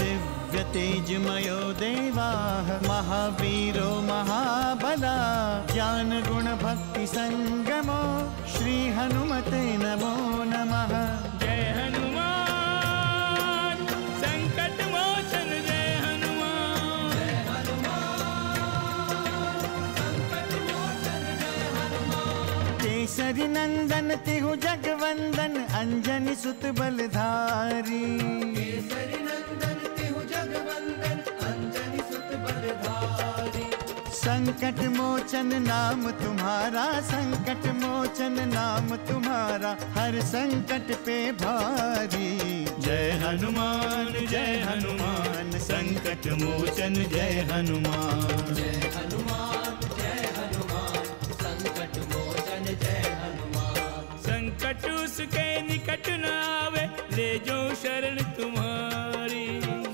दिव्य तेजमयो देवाः महावीरो महाबला ज्ञान गुण भक्ति संगमो श्री हनुमते नमो नमः। जय हनुमान संकट मोचन जय हनुमान। जय हनुमान संकट मोचन जय हनुमान। केसरी नंदन तिहु जगवंदन अंजनी सुत बलधारी। केसरी नंदन तिहु जगवंदन अंजनी सुत बलधारी। संकट मोचन नाम तुम्हारा संकट मोचन नाम तुम्हारा हर संकट पे भारी। जय हनुमान संकट मोचन जय हनुमान। जय हनुमान संकट मोचन जय हनुमान। संकट उसके निकट न आवे ले जो शरण तुम्हारी।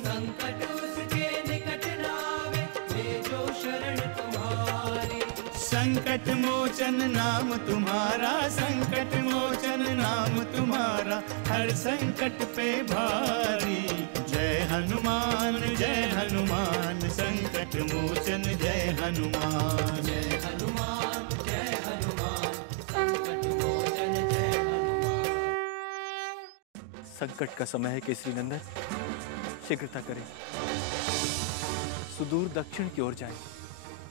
संकट उसके निकट न आवे ले जो शरण तुम्हारी। संकट मोचन नाम तुम्हारा संकट मोचन नाम तुम्हारा हर संकट पे भारी। जय हनुमान संकट मोचन जय हनुमान। जय हनुमान संकट मोचन जय हनुमान। संकट का समय है केसरी नंदन, शीघ्रता करें, सुदूर दक्षिण की ओर जाएं।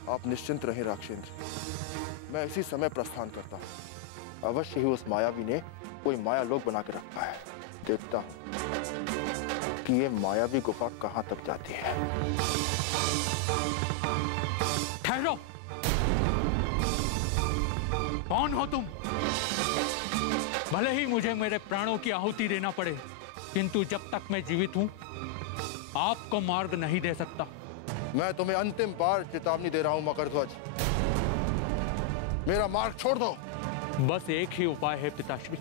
आप निश्चिंत रहें राक्षेंद्र, मैं इसी समय प्रस्थान करता हूँ। अवश्य ही उस मायावी ने कोई माया लोक बना के रखा है। देखता हूँ कि ये मायावी गुफा कहाँ तक जाती है। ठहरो, कौन हो तुम? भले ही मुझे मेरे प्राणों की आहुति देना पड़े, किंतु जब तक मैं जीवित हूं आपको मार्ग नहीं दे सकता। मैं तुम्हें अंतिम बार चेतावनी दे रहा हूं मकरध्वज, मेरा मार्ग छोड़ दो। बस एक ही उपाय है पिताश्री,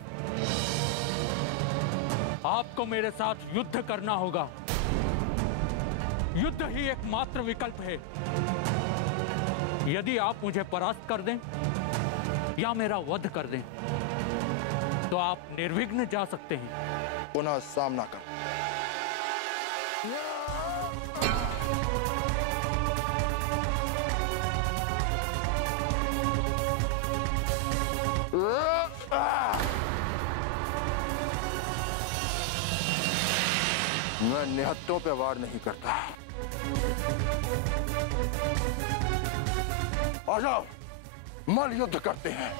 आपको मेरे साथ युद्ध करना होगा। युद्ध ही एकमात्र विकल्प है। यदि आप मुझे परास्त कर दें या मेरा वध कर दें तो आप निर्विघ्न जा सकते हैं। पुनः सामना कर। मैं निहत्तों पे वार नहीं करता। आ जाओ, मल युद्ध करते हैं।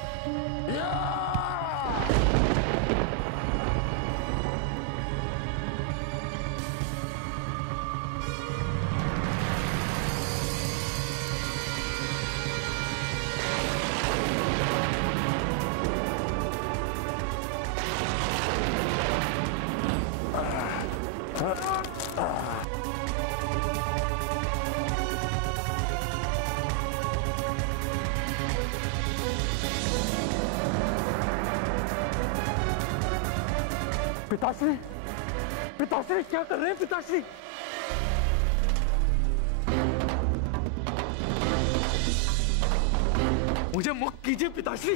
पिताश्री, पिताश्री क्या कर रहे हैं पिताश्री? मुझे मुक्त कीजिए पिताश्री।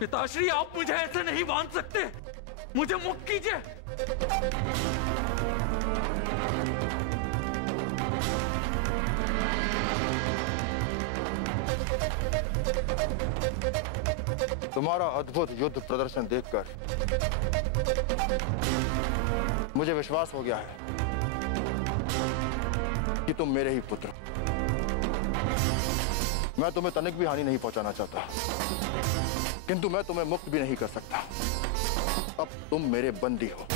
पिताश्री आप मुझे ऐसे नहीं बांध सकते, मुझे मुक्त कीजिए। तुम्हारा अद्भुत युद्ध प्रदर्शन देखकर मुझे विश्वास हो गया है कि तुम मेरे ही पुत्र हो। मैं तुम्हें तनिक भी हानि नहीं पहुंचाना चाहता, किंतु मैं तुम्हें मुक्त भी नहीं कर सकता। अब तुम मेरे बंदी हो।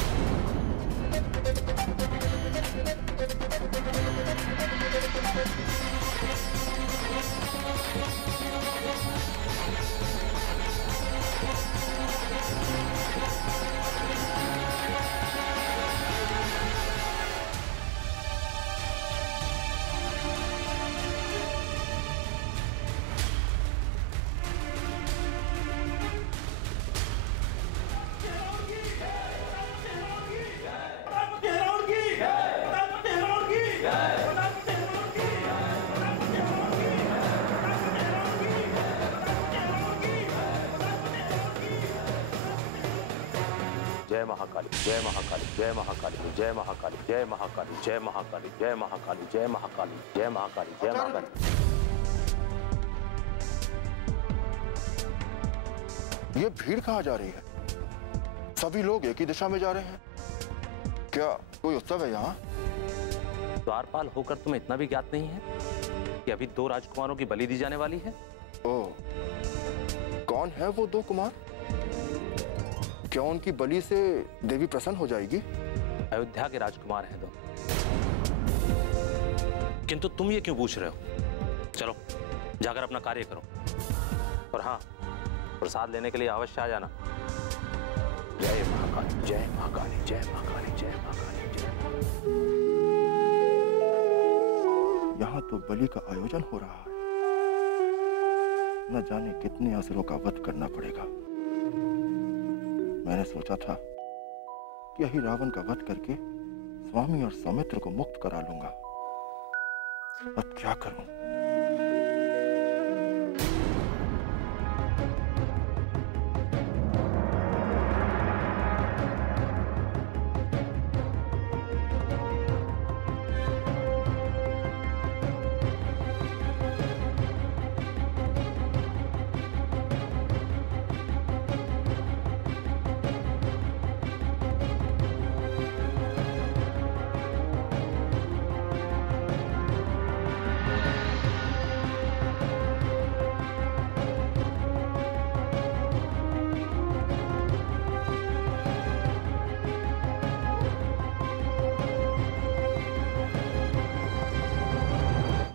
जय महाकाली, जय महाकाली, जय महाकाली, जय महाकाली, जय महाकाली, जय महाकाली, जय महाकाली, जय महाकाली, जय महाकाली, जय महाकाली। ये भीड़ कहाँ जा रही है? सभी लोग एक ही दिशा में जा रहे हैं। क्या कोई उत्सव है यहाँ? द्वारपाल होकर तुम्हें इतना भी ज्ञात नहीं है कि अभी 2 राजकुमारों की बलि दी जाने वाली है? ओह, कौन है वो 2 कुमार? क्या उनकी बलि से देवी प्रसन्न हो जाएगी? अयोध्या के राजकुमार हैं 2। किंतु तुम ये क्यों पूछ रहे हो? चलो जाकर अपना कार्य करो, और हाँ, प्रसाद लेने के लिए अवश्य आ जाना। जय महाकाली, जय महाकाली, जय महाकाली, जय महाकाली, जय। यहाँ तो बलि का आयोजन हो रहा है। न जाने कितने असुरों का वध करना पड़ेगा। मैंने सोचा था कि यही रावण का वध करके स्वामी और सौमित्र को मुक्त करा लूंगा। अब क्या करूं?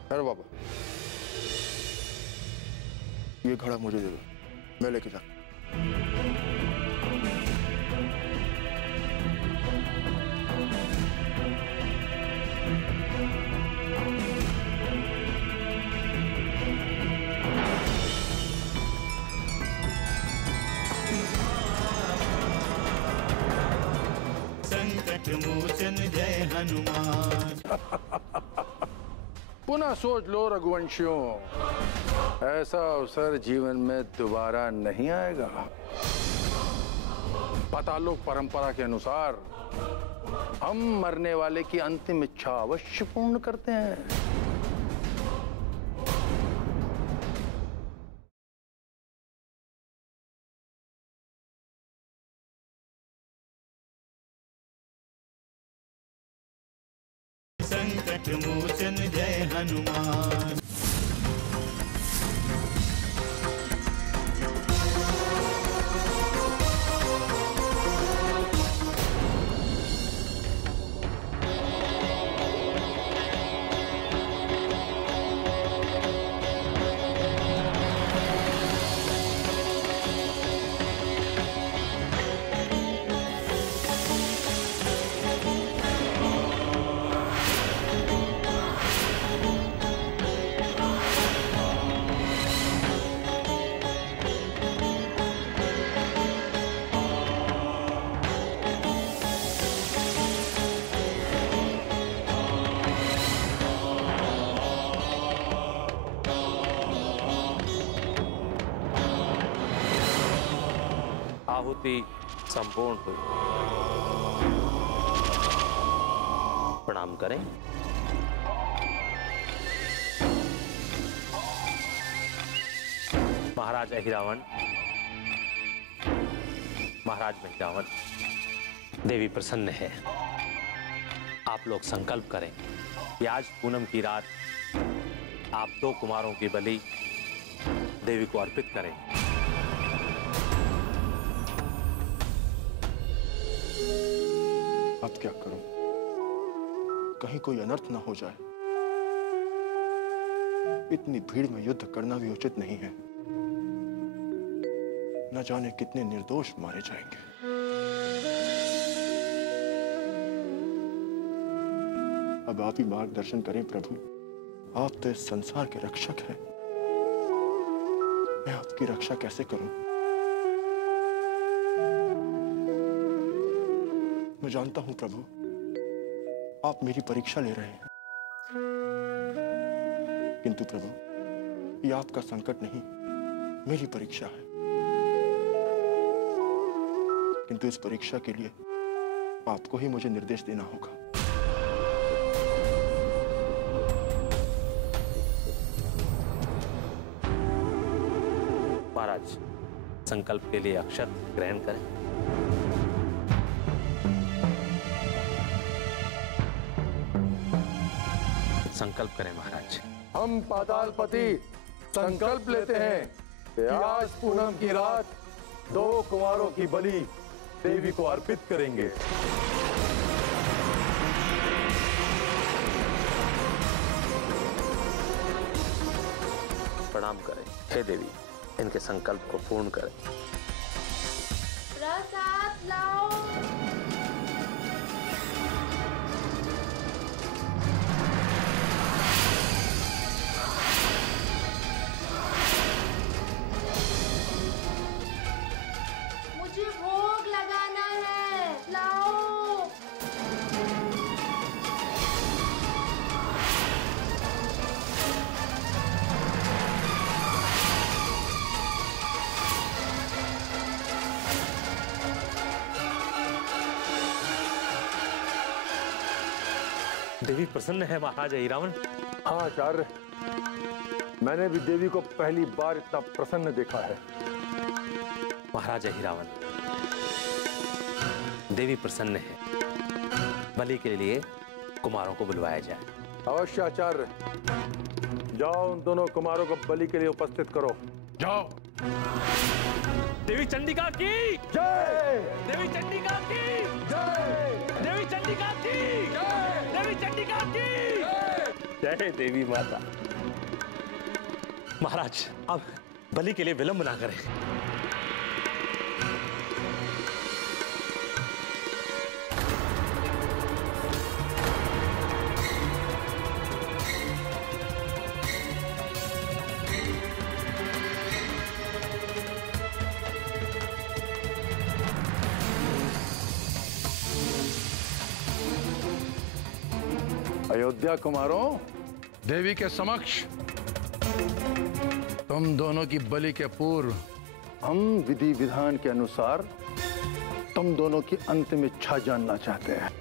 अरे बाबा, ये घड़ा मुझे दे दो, मैं लेके जाता। संकट मोचन जय हनुमान। पुनः सोच लो रघुवंशियों, ऐसा अवसर जीवन में दोबारा नहीं आएगा। पातालोक परंपरा के अनुसार हम मरने वाले की अंतिम इच्छा अवश्य पूर्ण करते हैं। संकट मोचन जय हनुमान। आहुति संपूर्ण हुई। प्रणाम करें। महाराज अहिरावण, महाराज महिरावण, देवी प्रसन्न है। आप लोग संकल्प करें कि आज पूनम की रात आप 2 कुमारों की बलि देवी को अर्पित करें। अब क्या करूं? कहीं कोई अनर्थ ना हो जाए। इतनी भीड़ में युद्ध करना भी उचित नहीं है। न जाने कितने निर्दोष मारे जाएंगे। अब आप ही मार्गदर्शन करें प्रभु। आप तो इस संसार के रक्षक हैं। मैं आपकी रक्षा कैसे करूं? मैं जानता हूं प्रभु, आप मेरी परीक्षा ले रहे हैं। किंतु प्रभु, ये आपका संकट नहीं, मेरी परीक्षा है। किंतु इस परीक्षा के लिए आपको ही मुझे निर्देश देना होगा। महाराज, संकल्प के लिए अक्षत ग्रहण करें। संकल्प करें महाराज। हम पातालपति संकल्प लेते हैं कि आज पूनम की रात 2 कुमारों की बलि देवी को अर्पित करेंगे। प्रणाम करें। हे देवी, इनके संकल्प को पूर्ण करें। प्रसाद लाओ। मुझे भोग लगाना है, लाओ। देवी प्रसन्न है महाराज अहिरावण। हाँ आचार्य, मैंने भी देवी को पहली बार इतना प्रसन्न देखा है। महाराज अहिरावण, देवी प्रसन्न है। बलि के लिए कुमारों को बुलवाया जाए। अवश्य आचार्य, जाओ उन दोनों कुमारों को बलि के लिए उपस्थित करो। जाओ। देवी चंडिका की जय। देवी चंडिका की जय। देवी चंडिका की देवी चंडिका की जय देवी माता। महाराज, अब बलि के लिए विलंब ना करें। अयोध्या कुमारों, देवी के समक्ष तुम दोनों की बलि के पूर्व हम विधि विधान के अनुसार तुम दोनों की अंतिम इच्छा जानना चाहते हैं।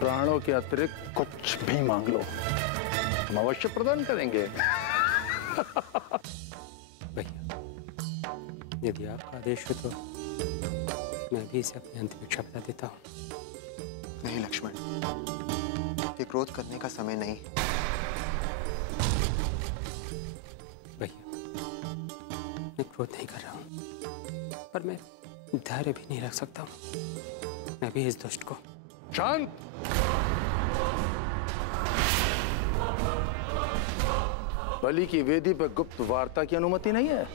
प्राणों के अतिरिक्त कुछ भी मांग लो, हम अवश्य प्रदान करेंगे। भैया, यदि आपका आदेश हो तो मैं भी इसे अपनी अंतिम इच्छा बता देता हूँ। नहीं लक्ष्मण, ये क्रोध करने का समय नहीं। भैया, मैं क्रोध नहीं कर रहा हूँ, पर मैं धैर्य भी नहीं रख सकता हूँ। मैं भी इस दुष्ट को। शांत। बलि की वेदी पर गुप्त वार्ता की अनुमति नहीं है।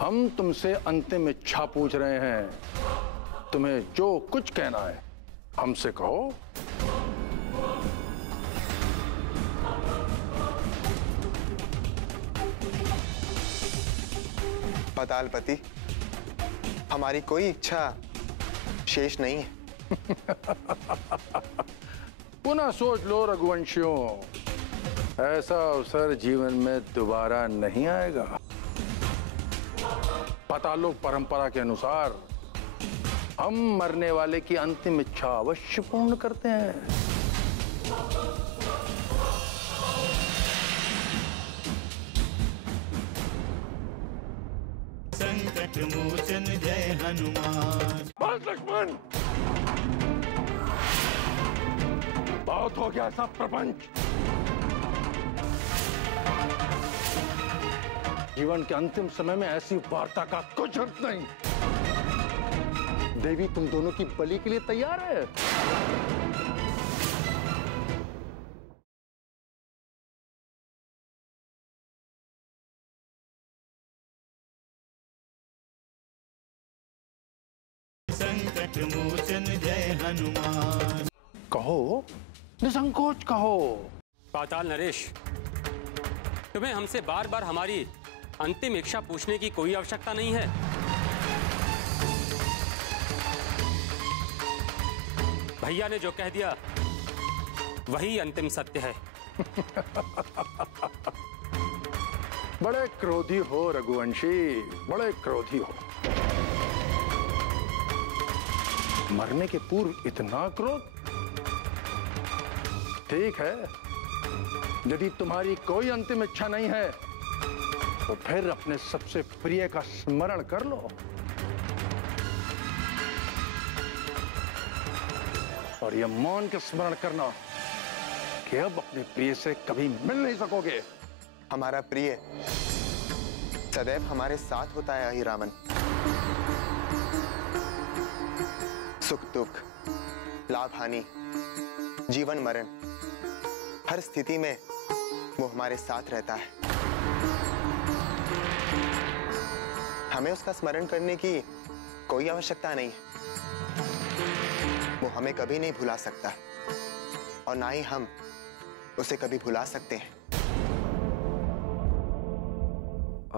हम तुमसे अंतिम इच्छा पूछ रहे हैं। तुम्हें जो कुछ कहना है हमसे कहो। पातालपति, हमारी कोई इच्छा शेष नहीं है। पुनः सोच लो रघुवंशियों, ऐसा अवसर जीवन में दोबारा नहीं आएगा। पातालोक परंपरा के अनुसार हम मरने वाले की अंतिम इच्छा अवश्य पूर्ण करते हैं। संकट मोचन जय हनुमान। बस लक्ष्मण, बहुत हो गया सब प्रपंच। जीवन के अंतिम समय में ऐसी वार्ता का कुछ अर्थ नहीं। देवी तुम दोनों की बलि के लिए तैयार है। संकट मोचन जय हनुमान। कहो, निसंकोच कहो। पाताल नरेश, तुम्हें हमसे बार बार हमारी अंतिम इच्छा पूछने की कोई आवश्यकता नहीं है। भैया ने जो कह दिया वही अंतिम सत्य है। बड़े क्रोधी हो रघुवंशी, बड़े क्रोधी हो। मरने के पूर्व इतना क्रोध? ठीक है, यदि तुम्हारी कोई अंतिम इच्छा नहीं है तो फिर अपने सबसे प्रिय का स्मरण कर लो। और यह मौन के स्मरण करना कि अब अपने प्रिय से कभी मिल नहीं सकोगे। हमारा प्रिय सदैव हमारे साथ होता है अहिरावण। सुख दुख, लाभ हानि, जीवन मरण, हर स्थिति में वो हमारे साथ रहता है। हमें उसका स्मरण करने की कोई आवश्यकता नहीं है। वो हमें कभी नहीं भुला सकता और ना ही हम उसे कभी भुला सकते हैं।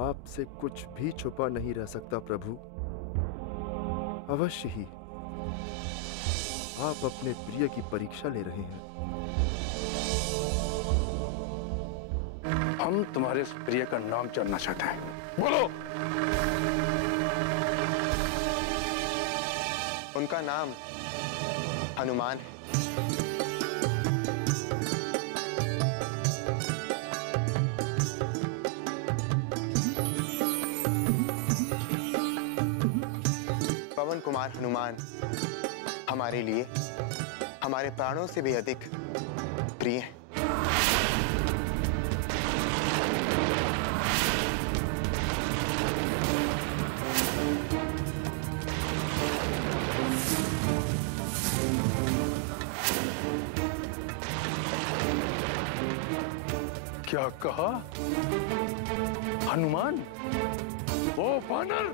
आपसे कुछ भी छुपा नहीं रह सकता प्रभु। अवश्य ही आप अपने प्रिय की परीक्षा ले रहे हैं। हम तुम्हारे इस प्रिय का नाम जानना चाहते हैं। बोलो। उनका नाम हनुमान है। पवन कुमार हनुमान हमारे लिए हमारे प्राणों से भी अधिक प्रिय हैं। क्या कहा? हनुमान? वो वानर?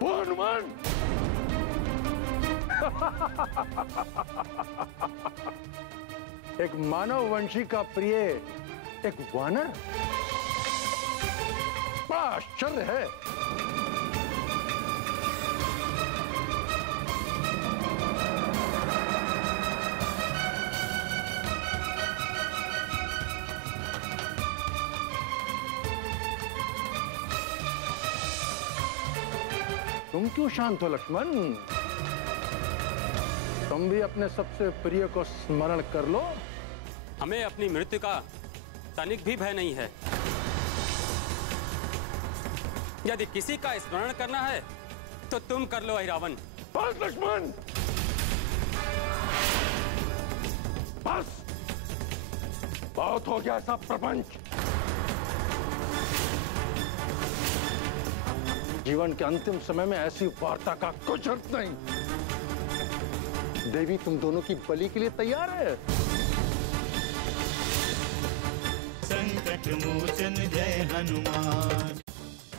वो हनुमान? एक मानव वंशी का प्रिय एक वानर? बड़ा आश्चर्य है। तुम क्यों शांत हो लक्ष्मण? तुम भी अपने सबसे प्रिय को स्मरण कर लो। हमें अपनी मृत्यु का तनिक भी भय नहीं है। यदि किसी का स्मरण करना है तो तुम कर लो अहिरावण। बस लक्ष्मण, बस बहुत हो गया ऐसा प्रपंच। जीवन के अंतिम समय में ऐसी वार्ता का कुछ अर्थ नहीं। देवी तुम दोनों की बलि के लिए तैयार है। संकट मोचन जय हनुमान।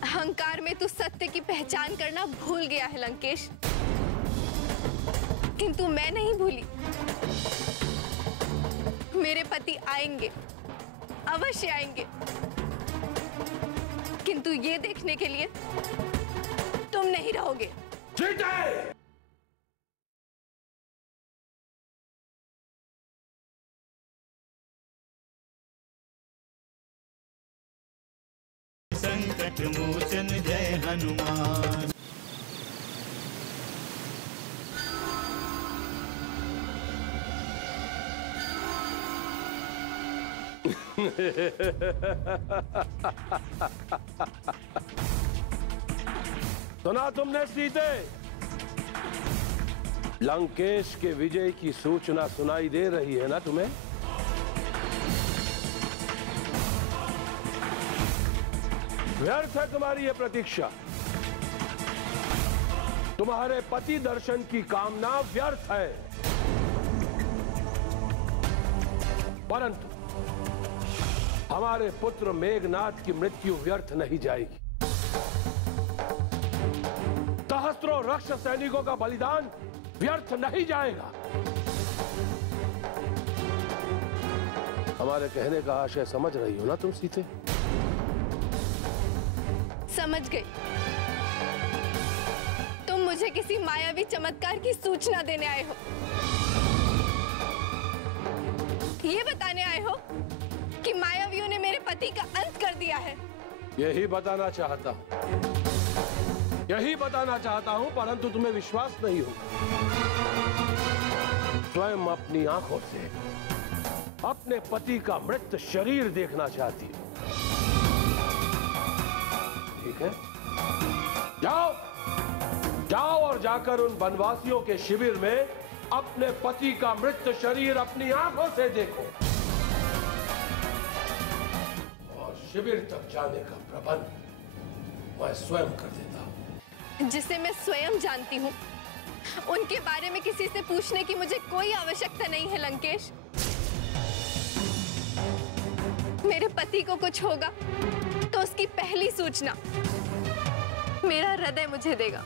अहंकार में तू सत्य की पहचान करना भूल गया है लंकेश, किंतु मैं नहीं भूली। मेरे पति आएंगे, अवश्य आएंगे, किंतु ये देखने के लिए तुम नहीं रहोगे। ठीक है। संकट मोचन जय हनुमान। सुना तुमने सीते? लंकेश के विजय की सूचना सुनाई दे रही है ना तुम्हें? व्यर्थ है तुम्हारी ये प्रतीक्षा। तुम्हारे पति दर्शन की कामना व्यर्थ है। परंतु हमारे पुत्र मेघनाथ की मृत्यु व्यर्थ नहीं जाएगी। सहस्त्रों रक्ष सैनिकों का बलिदान व्यर्थ नहीं जाएगा। हमारे कहने का आशय समझ रही हो ना तुम सीते? समझ गई। तुम मुझे किसी मायावी चमत्कार की सूचना देने आए हो। ये बताने आए हो पति का अंत कर दिया है। यही बताना चाहता हूँ, परंतु तुम्हें विश्वास नहीं होगा। स्वयं अपनी आंखों से अपने पति का मृत शरीर देखना चाहती हो। ठीक है, जाओ और जाकर उन वनवासियों के शिविर में अपने पति का मृत शरीर अपनी आंखों से देखो और शिविर तक जाने का प्रबंध मैं स्वयं कर देता हूं। जिसे मैं स्वयं जानती हूँ, उनके बारे में किसी से पूछने की मुझे कोई आवश्यकता नहीं है लंकेश। मेरे पति को कुछ होगा तो उसकी पहली सूचना मेरा हृदय मुझे देगा।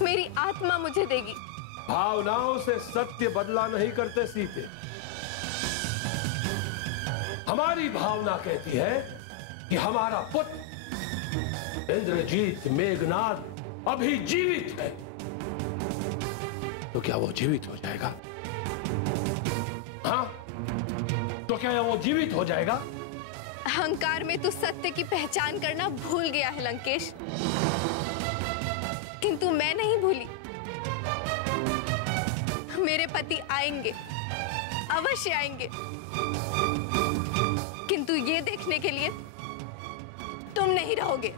मेरी आत्मा मुझे देगी। भावनाओं से सत्य बदला नहीं करते सीते। हमारी भावना कहती है कि हमारा पुत्र इंद्रजीत मेघनाद अभी जीवित है, तो क्या वो जीवित हो जाएगा? हाँ, तो क्या वो जीवित हो जाएगा? अहंकार में तू सत्य की पहचान करना भूल गया है लंकेश, किंतु मैं नहीं भूली। मेरे पति आएंगे, अवश्य आएंगे, किंतु ये देखने के लिए तुम नहीं रहोगे।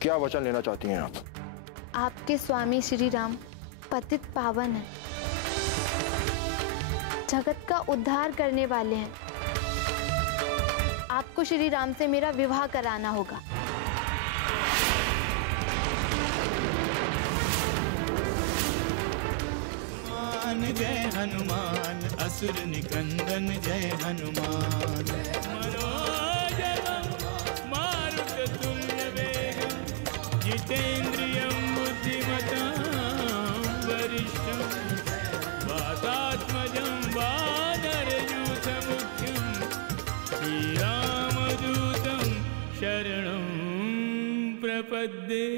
क्या वचन लेना चाहती हैं आप? आपके स्वामी श्री राम पतित पावन हैं, जगत का उद्धार करने वाले हैं। आपको श्री राम से मेरा विवाह कराना होगा। जय हनुमान, असुर निकंदन जय हनुमान। जितेन्द्रियं बुद्धिमतां वरिष्ठं वातात्मजं वानरयूथमुख्यं श्रीरामदूतं शरणं प्रपद्ये।